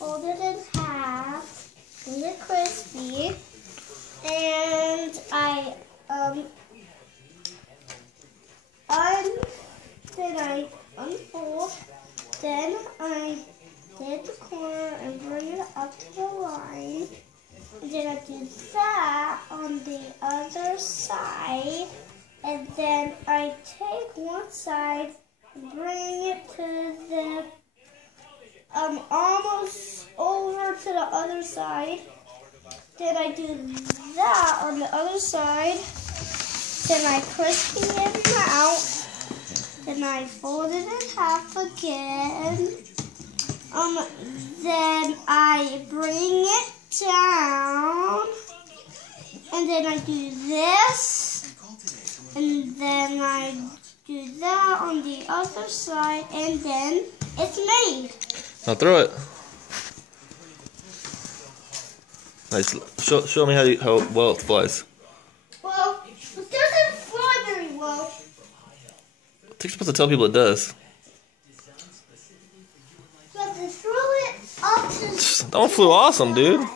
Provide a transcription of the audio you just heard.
fold it in half, make it crispy, and then I unfold, then I hit the corner and bring it up to the line, and then I do that on the other side, and then I take one side and bring it to the almost over to the other side. Then I do that on the other side. Then I crispy it out. Then I fold it in half again. Then I bring it down. And then I do this. And then I do that on the other side. And then it's made. Now throw it. Nice. Show me how well it flies. Well, it doesn't fly very well. I think you're supposed to tell people it does. You have to throw it up to... That one flew awesome, dude.